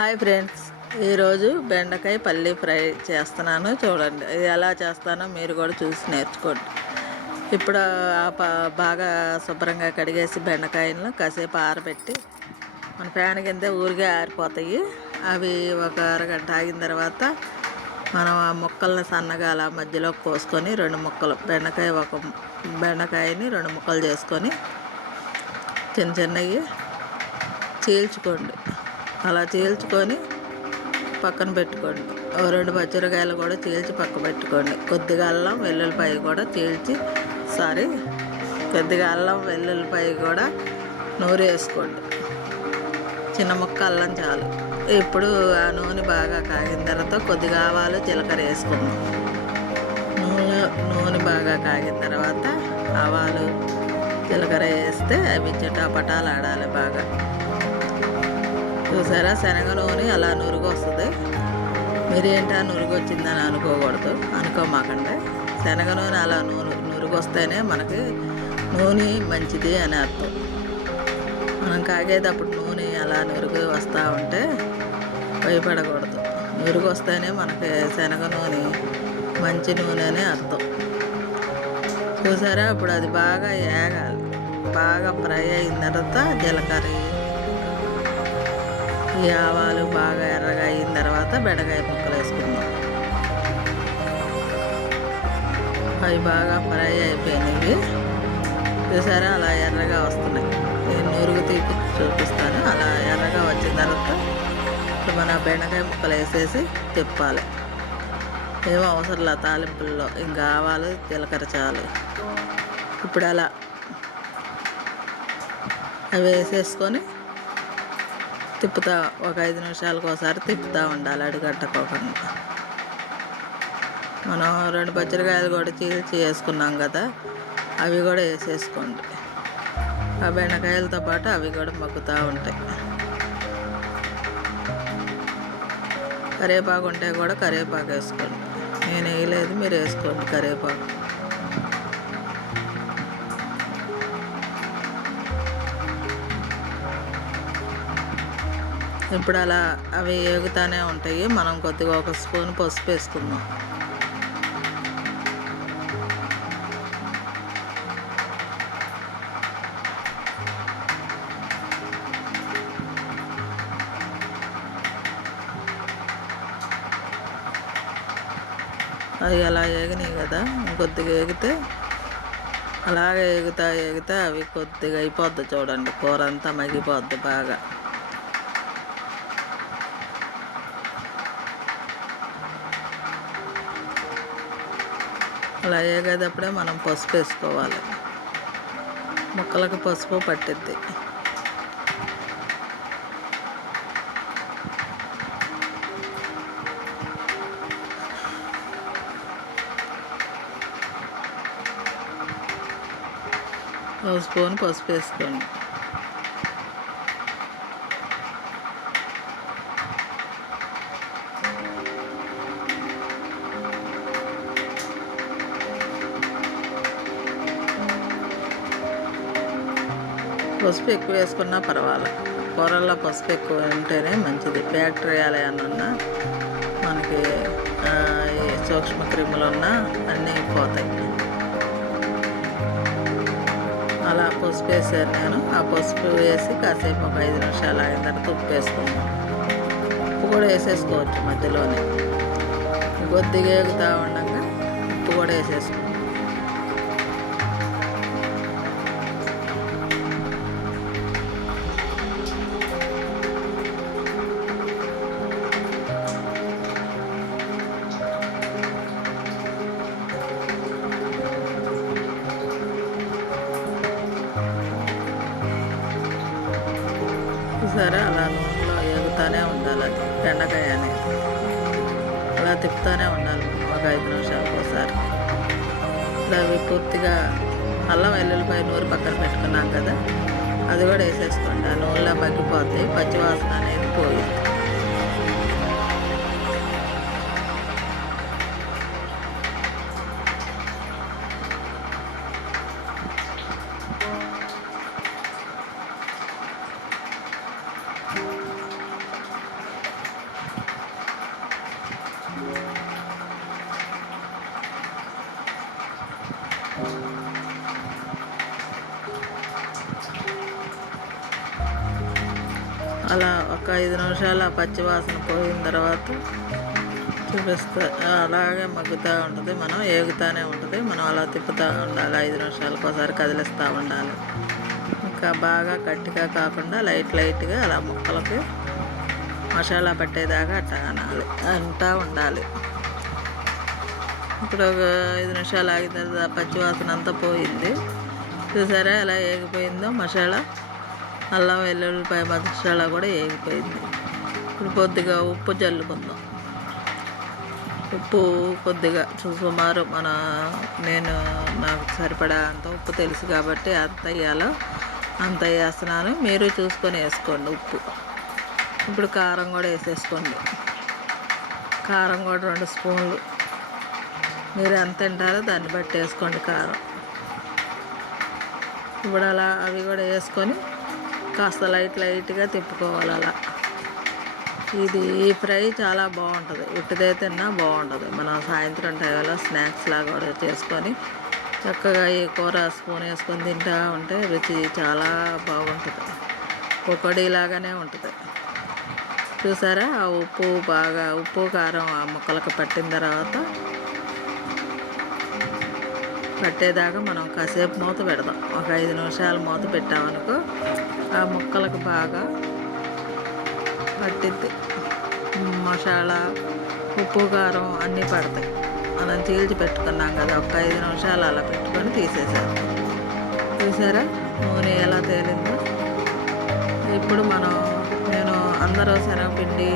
Hi friends. ఈరోజు బెండకాయ పల్లి ఫ్రై చేస్తున్నాను. చూడండి ఇది ఎలా చేస్తానో మీరు కూడా చూసి నేర్చుకోండి. ఇప్పుడు ఆ ప- బాగా శుభ్రంగా కడిగేసి బెండకాయలను కాసేపు ఆరబెట్టి మన ఫ్యాన్ కింద ఊరికే ఆరిపోతాయి. అవి ఒక అరగంట ఆగిన తర్వాత మనం ఆ ముక్కల్ని సన్నగా అలా మధ్యలో కోసుకొని రెండు ముక్కలు బెండకాయ ఒక బెండకాయని రెండు ముక్కలు చేసుకొని చిన్న చిన్నవి చీల్చుకోండి. అలా చీల్చుకొని పక్కన పెట్టుకోండి. ఓ రెండు పచ్చిమిరకాయలు కూడా చీల్చి పక్క పెట్టుకోండి. కొద్దిగా అల్లం వెల్లుల్లిపాయ కూడా చీల్చి సారీ కొద్దిగా అల్లం వెల్లుల్లిపాయ కూడా నూరు వేసుకోండి. చిన్న ముక్క అల్లం చాలు. ఇప్పుడు ఆ నూనె బాగా కాగిన తర్వాత కొద్దిగా ఆవాలు జీలకర్ర వేసుకుందాం. నూనె నూనె బాగా కాగిన తర్వాత ఆవాలు జీలకర్ర వేస్తే అవి చిటాపటాలు ఆడాలి బాగా. చూసారా? శనగ నూనె అలా నురుగు వస్తుంది. మీరేంటా నురుగు వచ్చిందని అనుకోకూడదు. అనుకోమాకండి. శనగ నూనె అలా నూనె నురుగు వస్తేనే మనకి నూనె మంచిది అని అర్థం. మనం కాగేటప్పుడు నూనె అలా నురుగు వస్తూ ఉంటే భయపడకూడదు. నురుగు వస్తేనే మనకి శనగ నూనె మంచి నూనె అని అర్థం. చూసారా? ఇప్పుడు అది బాగా ఏగాలి. బాగా ఫ్రై అయిన తర్వాత జీలకర్ర ఈ ఆవాలు బాగా ఎర్రగా అయిన తర్వాత బెండకాయ ముక్కలు వేసుకుందాం. అవి బాగా ఫ్రై అయిపోయినాయి చూసారా? అలా ఎర్రగా వస్తున్నాయి. నేను నూరుగు తీపి చూపిస్తాను. అలా ఎర్రగా వచ్చిన తర్వాత ఇప్పుడు మన బెండకాయ ముక్కలు వేసేసి తిప్పాలి. ఏం అవసరంలా తాలింపుల్లో. ఇంకా ఆవాలు జీలకర్ర చాలు. ఇప్పుడు అలా అవి వేసేసుకొని తిప్పుతా ఒక ఐదు నిమిషాలకు ఒకసారి తిప్పుతూ ఉండాలి అడుగట్టకోకుండా మనం రెండు పచ్చడికాయలు కూడా చీల్చి వేసుకున్నాం కదా అవి కూడా వేసేసుకోండి. ఆ బెండకాయలతో పాటు అవి కూడా మగ్గుతూ ఉంటాయి. కరివేపాకు ఉంటే కూడా కరివేపాకు వేసుకోండి. నేను వేయలేదు మీరు వేసుకోండి కరివేపాకు. ఇప్పుడు అలా అవి ఏగుతానే ఉంటాయి. మనం కొద్దిగా ఒక స్పూన్ పసుపు వేసుకుందాం. అవి అలా ఏగినాయి కదా కొద్దిగా ఏగితే అలాగే ఎగుతా ఎగుతా అవి కొద్దిగా అయిపోద్ది చూడండి. కూర అంతా మగ్గిపోద్ది బాగా. అలా అయ్యేటప్పుడే మనం పసుపు వేసుకోవాలి. ముక్కలకు పసుపు పట్టిద్ది. ఒక స్పూన్ పసుపు వేసుకోండి. పసుపు ఎక్కువ వేసుకున్నా పర్వాలేదు కూరల్లో పసుపు ఎక్కువ ఉంటేనే మంచిది. బ్యాక్టీరియాలు ఏమన్నా ఉన్నా మనకి సూక్ష్మ క్రిములు ఉన్నా అన్నీ పోతాయి. అలా పసుపు వేసాను నేను. ఆ పసుపు వేసి కాసేపు ఒక ఐదు నిమిషాలు అయిన తర్వాత ఉప్పు వేసుకున్నాను ఉప్పు కూడా వేసేసుకోవచ్చు మధ్యలోనే. కొద్దిగా ఎగుతూ ఉండగా ఉప్పు కూడా వేసేసుకోవచ్చు చూసారా అలా నూనెలో ఎగుతూనే ఉండాలి అది. బెండకాయ అనేది అలా తిప్పుతూనే ఉండాలి ఒక ఐదు నిమిషాలకు ఒకసారి. అవి పూర్తిగా అల్లం వెల్లుల్లిపాయ నూరు పక్కన పెట్టుకున్నాం కదా అది కూడా వేసేసుకోండి. ఆ నూనెలో మగ్గిపోతాయి పచ్చివాసన అనేది పోయింది అలా ఒక ఐదు నిమిషాలు ఆ పచ్చివాసన పోయిన తర్వాత చూపిస్తా అలాగే మగ్గుతూ ఉంటుంది. మనం ఏగుతూనే ఉంటుంది. మనం అలా తిప్పుతూ ఉండాలి. ఐదు నిమిషాలకు ఒకసారి కదిలిస్తూ ఉండాలి. ఇంకా బాగా గట్టిగా కాకుండా లైట్ లైట్గా అలా ముక్కలకి మసాలా పట్టేదాకా అట్లా అనాలి. అంటూ ఉండాలి. ఇప్పుడు ఒక ఐదు నిమిషాలు ఆగిన తర్వాత పచ్చి వాసన అంతా పోయింది. చూసారా ఎలా ఏగిపోయిందో? మసాలా అల్లం వెల్లుల్లిపాయ మసాలా కూడా ఏగిపోయింది. ఇప్పుడు కొద్దిగా ఉప్పు చల్లుకుందాం. ఉప్పు కొద్దిగా సుమారు మన నేను నాకు సరిపడా అంత ఉప్పు తెలుసు కాబట్టి అంత వేయాలో అంత వేస్తున్నాను. మీరు చూసుకొని వేసుకోండి ఉప్పు. ఇప్పుడు కారం కూడా వేసేసుకోండి. కారం కూడా రెండు స్పూన్లు. మీరు ఎంత తింటారో దాన్ని బట్టి వేసుకోండి కారం. ఇప్పుడు అలా అవి కూడా వేసుకొని కాస్త లైట్ లైట్గా తిప్పుకోవాలి అలా. ఇది ఈ ఫ్రై చాలా బాగుంటుంది. ఉట్టిదే తిన్నా బాగుంటుంది. మనం సాయంత్రం టైంలో స్నాక్స్ లాగా కూడా చేసుకొని చక్కగా ఈ కూర స్పూన్ వేసుకొని తింటా ఉంటే రుచి చాలా బాగుంటుంది. పకోడీ లాగానే ఉంటుంది. చూసారా? ఆ ఉప్పు బాగా ఉప్పు కారం ఆ ముక్కలకు పట్టిన తర్వాత పట్టేదాకా మనం కాసేపు మూత పెడదాం. ఒక ఐదు నిమిషాలు మూత పెట్టామనుకో ఆ ముక్కలకు బాగా పట్టిద్ది. మసాలా ఉప్పు కారం అన్నీ పడతాయి. మనం తీల్చి పెట్టుకున్నాం కదా ఒక ఐదు నిమిషాలు అలా పెట్టుకొని తీసేసాం చూసారా? నూనె ఎలా తేలిందో. ఇప్పుడు మనం నేను అందరూ శనగపిండి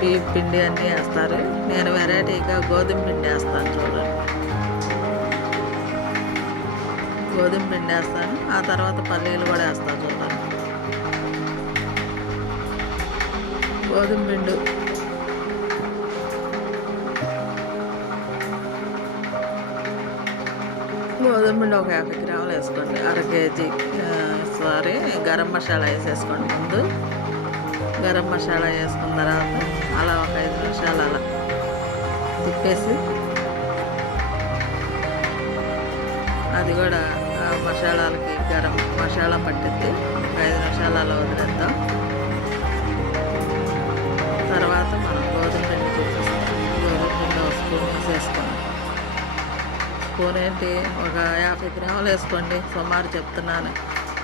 బీఫ్ పిండి అన్నీ వేస్తారు. నేను వెరైటీగా గోధుమ పిండి వేస్తాను చూడండి. గోధుమ పిండి వేస్తాను. ఆ తర్వాత పల్లీలు కూడా వేస్తాను చూడండి గోధుమ పిండి. గోధుమ పిండి ఒక యాభై గ్రాములు వేసుకోండి. అర కేజీ సారీ గరం మసాలా వేసేసుకోండి ముందు. గరం మసాలా వేసుకున్న తర్వాత అలా ఒక ఐదు నిమిషాలు అలా తిప్పేసి అది కూడా మసాలాలకి గరం మసాలా పట్టింది ఒక ఐదు నిమిషాలు అలా వదిలేద్దాం. తర్వాత మనం గోధుమ పిండి చూపిస్తాం గోధుమ పిండి ఒక స్పూన్ వేసేసుకోండి. స్పూన్ ఏంటి? ఒక యాభై గ్రాములు వేసుకోండి. సుమారు చెప్తున్నాను.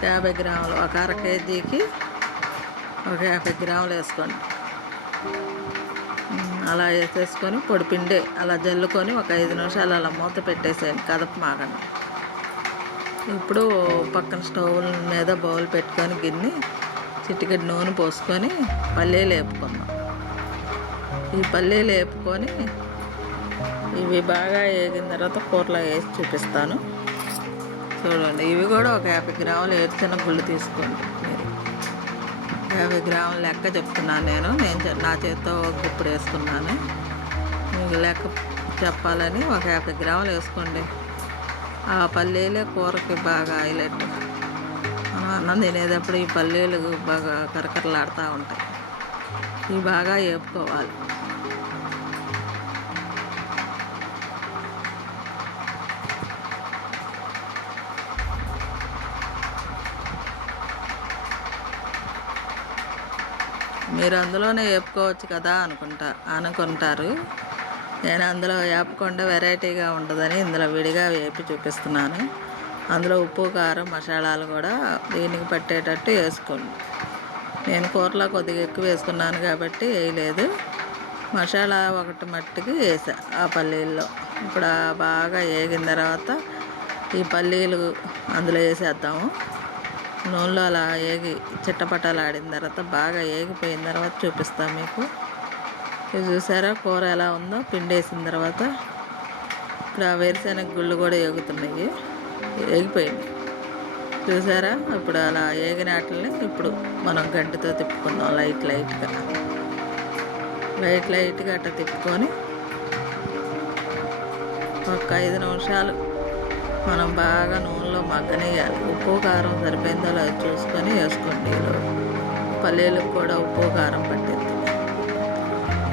యాభై గ్రాములు ఒక అర కేజీకి ఒక యాభై గ్రాములు వేసుకోండి. అలా వేసేసుకొని పొడిపిండి అలా జల్లుకొని ఒక ఐదు నిమిషాలు అలా మూత పెట్టేసేయండి. కదపమాగండి ఇప్పుడు పక్కన స్టవ్ మీద బౌల్ పెట్టుకొని గిన్నె చిటికెడు నూనె పోసుకొని పల్లీలు వేపుకున్నాం ఈ పల్లీలు వేపుకొని ఇవి బాగా వేగిన తర్వాత కూరలో వేసి చూపిస్తాను. చూడండి ఇవి కూడా ఒక యాభై గ్రాములు ఏడ్చిన గుళ్ళు తీసుకోండి మీరు. యాభై గ్రాముల లెక్క చెప్తున్నాను నేను. నేను నా చేత్తో ఒక ఇప్పుడు వేసుకున్నాను. మీకు లెక్క చెప్పాలని ఒక యాభై గ్రాములు వేసుకోండి. ఆ పల్లీలే కూరకి బాగా హైలైట్ మనం అన్నం తినేటప్పుడు ఈ పల్లీలు బాగా కరకరలాడుతూ ఉంటాయి. ఇవి బాగా వేపుకోవాలి మీరు అందులోనే వేపుకోవచ్చు కదా అనుకుంటా అనుకుంటారు. నేను అందులో వేపకుండా వెరైటీగా ఉంటుందని ఇందులో విడిగా వేపి చూపిస్తున్నాను. అందులో ఉప్పు కారం మసాలాలు కూడా దీనికి పట్టేటట్టు వేసుకోండి. నేను కూరలో కొద్దిగా ఎక్కువ వేసుకున్నాను కాబట్టి వేయలేదు. మసాలా ఒకటి మట్టికి వేసా ఆ పల్లీల్లో. ఇప్పుడు బాగా వేగిన తర్వాత ఈ పల్లీలు అందులో వేసేద్దాము. నూనెలో అలా ఏగి చిట్టపట్టలు ఆడిన తర్వాత బాగా ఏగిపోయిన తర్వాత చూపిస్తాం మీకు. ఇది చూసారా? కూర ఎలా ఉందో? పిండి వేసిన తర్వాత ఇప్పుడు ఆ వేరుశెనగ గుళ్ళు కూడా ఎగుతున్నాయి ఎగిపోయింది చూసారా? ఇప్పుడు అలా ఏగిన వాటిని ఇప్పుడు మనం గంటతో తిప్పుకుందాం లైట్ లైట్గా. లైట్ లైట్గా అట్లా తిప్పుకొని ఒక ఐదు నిమిషాలు మనం బాగా నూనెలో మగ్గనేయాలి ఉప్పు కారం సరిపోయిందో అది చూసుకొని వేసుకోండి. పల్లీలకు కూడా ఉప్పు కారం పట్టింది.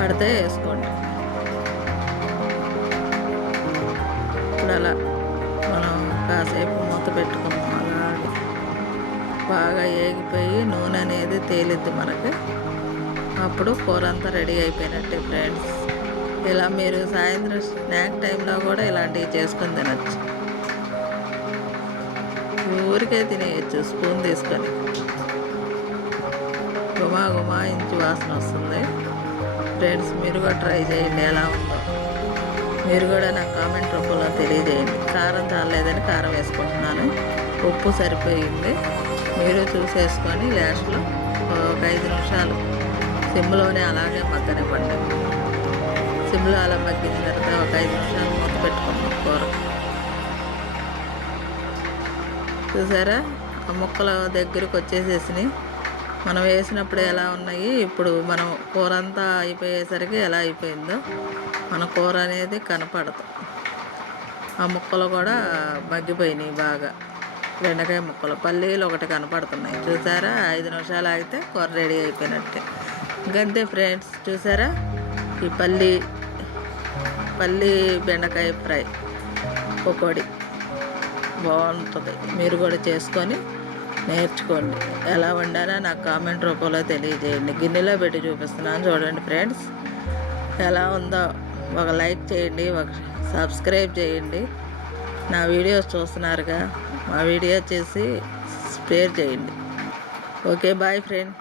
పడితే వేసుకోండి. ఇప్పుడు అలా మనం కాసేపు మూత పెట్టుకుందాం అలాగే బాగా ఏగిపోయి నూనె అనేది తేలిద్ది మనకి. అప్పుడు కూర అంతా రెడీ అయిపోయినట్టే ఫ్రెండ్స్. ఇలా మీరు సాయంత్రం స్నాక్ టైంలో కూడా ఇలాంటివి చేసుకొని తినచ్చు. ఊరికే తినేయచ్చు స్పూన్ తీసుకొని. గుమా గుమా ఇంచు వాసన వస్తుంది. ఫ్రెండ్స్ మీరు కూడా ట్రై చేయండి. ఎలా ఉందో. మీరు కూడా నాకు కామెంట్ రూపంలో తెలియజేయండి. కారం చాలేదని కారం వేసుకుంటున్నాను. ఉప్పు సరిపోయింది. మీరు చూసేసుకొని లాస్ట్లో ఒక ఐదు నిమిషాలు సిమ్లోనే అలాగే మగ్గనివ్వండి సిమ్లో అలా మగ్గిన తర్వాత ఒక ఐదు నిమిషాలు మూత పెట్టుకున్నాం కూర. చూసారా? ఆ ముక్కల దగ్గరకు వచ్చేసేసినాయి. మనం వేసినప్పుడు ఎలా ఉన్నాయి ఇప్పుడు మనం కూర అంతా అయిపోయేసరికి ఎలా అయిపోయిందో మన కూర అనేది కనపడదు. ఆ ముక్కలు కూడా మగ్గిపోయినాయి బాగా. బెండకాయ ముక్కలు పల్లీలు ఒకటి కనపడుతున్నాయి. చూసారా? ఐదు నిమిషాలు ఆగితే కూర రెడీ అయిపోయినట్టే. ఇంకంతే ఫ్రెండ్స్ చూసారా? ఈ పల్లి పల్లి బెండకాయ ఫ్రై పకోడీ. బాగుంటుంది. మీరు కూడా చేసుకొని నేర్చుకోండి. ఎలా వండారో నాకు కామెంట్ రూపంలో తెలియజేయండి. గిన్నెలో పెట్టి చూపిస్తున్నాను చూడండి ఫ్రెండ్స్. ఎలా ఉందో ఒక లైక్ చేయండి ఒక సబ్స్క్రైబ్ చేయండి. నా వీడియోస్ చూస్తున్నారుగా. మా వీడియో చేసి షేర్ చేయండి. Okay bye friend.